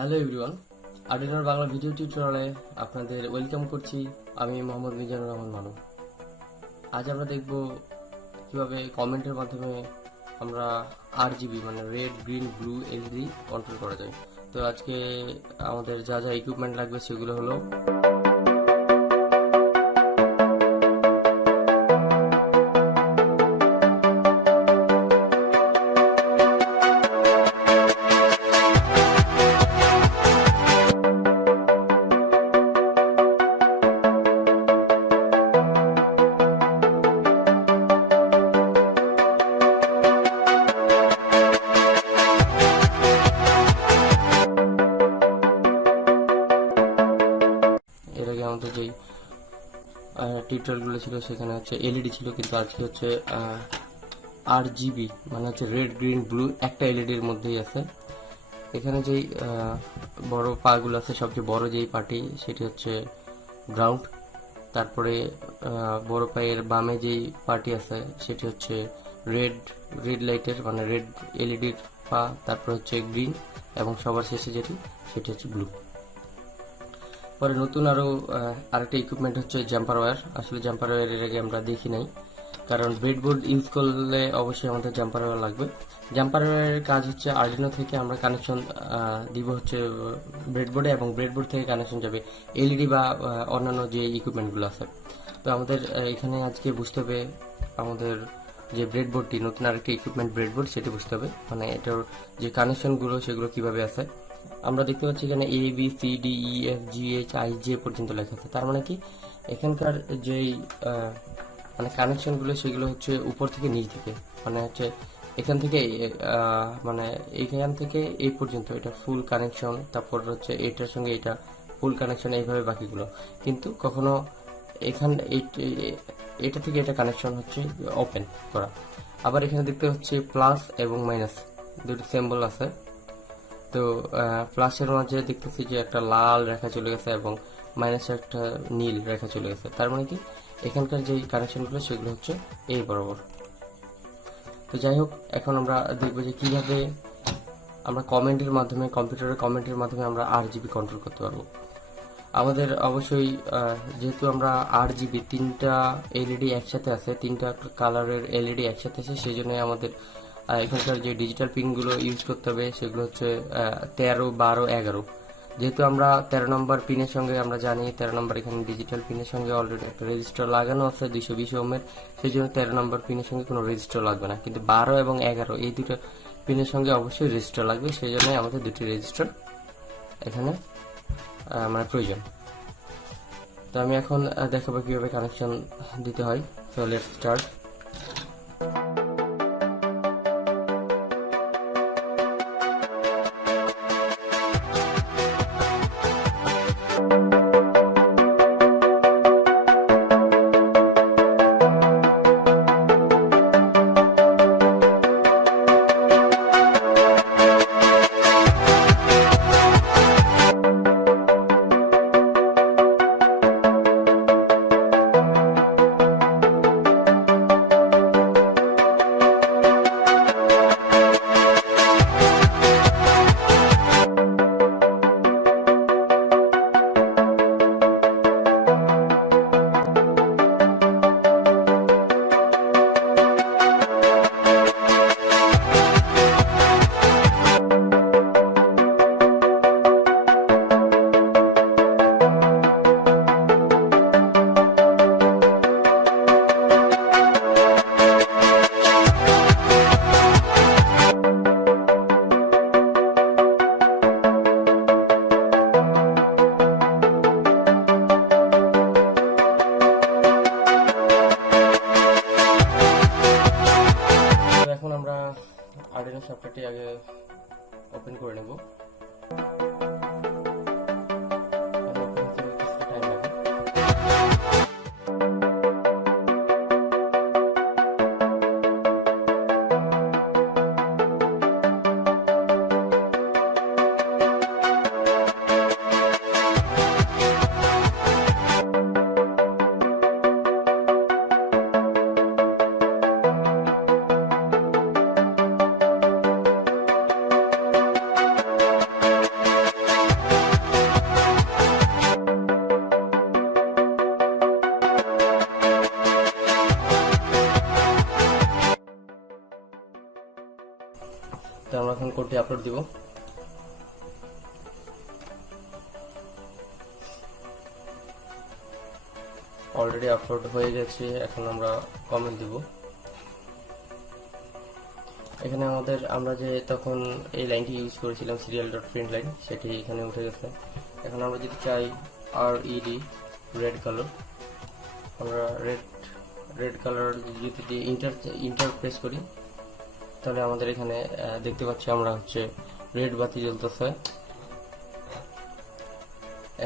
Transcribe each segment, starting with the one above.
Hello everyone, আরডুইনোর Bangla video টিউটোরিয়ালে আপনাদের welcome করছি। আমি মোহাম্মদ মিজানুর রহমান মানু। আজ আমরা দেখব কিভাবে কমেন্টের মাধ্যমে আমরা আরজিবি মানে red, green, blue LED control করা যায়। তো আজকে আমাদের যা যা ইকুইপমেন্ট লাগবে সেগুলো হলো আমাদের যেই টিউটোরিয়ালগুলো ছিল সেখানে হচ্ছে এলইডি ছিল, কিন্তু আজকে হচ্ছে আরজিবি মানে হচ্ছে রেড, গ্রিন, ব্লু একটা এলইডির মধ্যেই আছে। এখানে যেই বড় পাগুলো আছে, সবচেয়ে বড় যেই পাটি সেটি হচ্ছে গ্রাউন্ড। তারপরে বড় পায়ের বামে যেই পার্টি আছে সেটি হচ্ছে রেড লাইটের মানে রেড এলইডির পা। তারপরে হচ্ছে গ্রিন এবং সবার শেষে সেটি হচ্ছে ব্লু। পরে নতুন আরেকটা ইকুইপমেন্ট হচ্ছে জাম্পার ওয়্যার। আসলে জাম্পার ওয়্যার এর আগে আমরা দেখি নাই, কারণ ব্রেডবোর্ড ইউজ করলে অবশ্যই আমাদের জাম্পার ওয়্যার লাগবে। জাম্পার ওয়্যারের কাজ হচ্ছে আরডুইনো থেকে আমরা কানেকশন দিব হচ্ছে ব্রেডবোর্ডে, এবং ব্রেডবোর্ড থেকে কানেকশন যাবে এলইডি বা অন্যান্য যে ইকুইপমেন্টগুলো আছে। তো আমাদের এখানে আজকে বুঝতে হবে আমাদের যে ব্রেডবোর্ডটি, নতুন আরেকটা ইকুইপমেন্ট ব্রেডবোর্ড, সেটি বুঝতে হবে মানে এটার যে কানেকশনগুলো সেগুলো কিভাবে আছে। আমরা দেখতে পাচ্ছি এখানে A B C D E F G H I J পর্যন্ত লেখা আছে। তার মানে কি এখানকার যেই মানে কানেকশনগুলো সেগুলো হচ্ছে উপর থেকে নিচ দিকে, মানে হচ্ছে এখান থেকে এই পর্যন্ত এটা ফুল কানেকশন। তারপর হচ্ছে এটার সঙ্গে এটা ফুল কানেকশন, এইভাবে বাকিগুলো। কিন্তু কখনো এটা থেকে এটা কানেকশন হচ্ছে ওপেন করা। আবার এখানে দেখতে হচ্ছে প্লাস এবং মাইনাস দুটো সিম্বল আছে। তো প্লাসের মাঝে দেখতেছি যে একটা লাল রেখা চলে গেছে এবং মাইনাসে একটা নীল রেখা চলে গেছে। তার মানে কি এখানকার যে কানেকশনগুলো সেগুলো হচ্ছে এই বরাবর। তো যাই হোক, এখন আমরা দেখবো যে কিভাবে আমরা কমেন্টের মাধ্যমে, কম্পিউটারের কমেন্টের মাধ্যমে আমরা আরজিবি কন্ট্রোল করতে পারবো। আমাদের অবশ্যই যেহেতু আমরা আরজিবি তিনটা এলইডি একসাথে আছে, তিনটা কালারের এলইডি একসাথে আছে, সেই জন্য আমাদের এখানকার যে ডিজিটাল পিনগুলো ইউজ করতে হবে সেগুলো হচ্ছে 13, 12, 11। যেহেতু আমরা 13 নম্বর পিনের সঙ্গে আমরা জানি 13 নম্বর এখানে ডিজিটাল পিনের সঙ্গে অলরেডি একটা রেজিস্টার লাগানো আছে 220 ওহমের, সেই জন্য 13 নম্বর পিনের সঙ্গে কোনো রেজিস্টার লাগবে না। কিন্তু 12 এবং 11 এই দুটো পিনের সঙ্গে অবশ্যই রেজিস্টার লাগবে, সেই জন্য আমাদের দুটি রেজিস্টার এখানে মানে প্রয়োজন। তো আমি এখন দেখাবো কিভাবে কানেকশন দিতে হয়। So let's start. কোডটি আপলোড দিব। অলরেডি আপলোড হয়ে গেছে, এখন আমরা কমেন্ট দিব। এখানে আমরা যে তখন এই লাইনটি ইউজ করেছিলাম Serial.println, সেটি এখানে উঠে গেছে। এখন আমরা যদি চাই RED রেড কালার, আমরা রেড কালার যদি ইন্টার প্রেস করি, তাহলে আমাদের এখানে দেখতে পাচ্ছি আমরা হচ্ছে রেড বাতি জ্বলতেছে।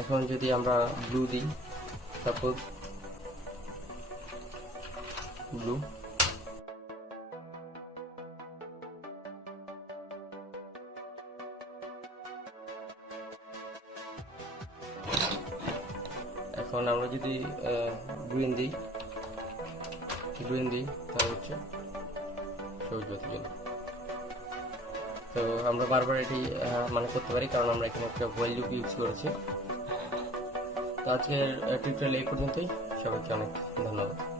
এখন যদি আমরা ব্লু দিই, সাপোজ ব্লু, এখন আমরা যদি গ্রিন দিই তাহলে হচ্ছে সবুজ বাতি জ্বলবে। তো আমরা বারবার এটি মানে করতে পারি, কারণ আমরা এখানে একটা ভয়েল লুপ ইউজ করেছি। তো আজকের টিউটোরিয়াল এই পর্যন্তই। সবাইকে অনেক ধন্যবাদ।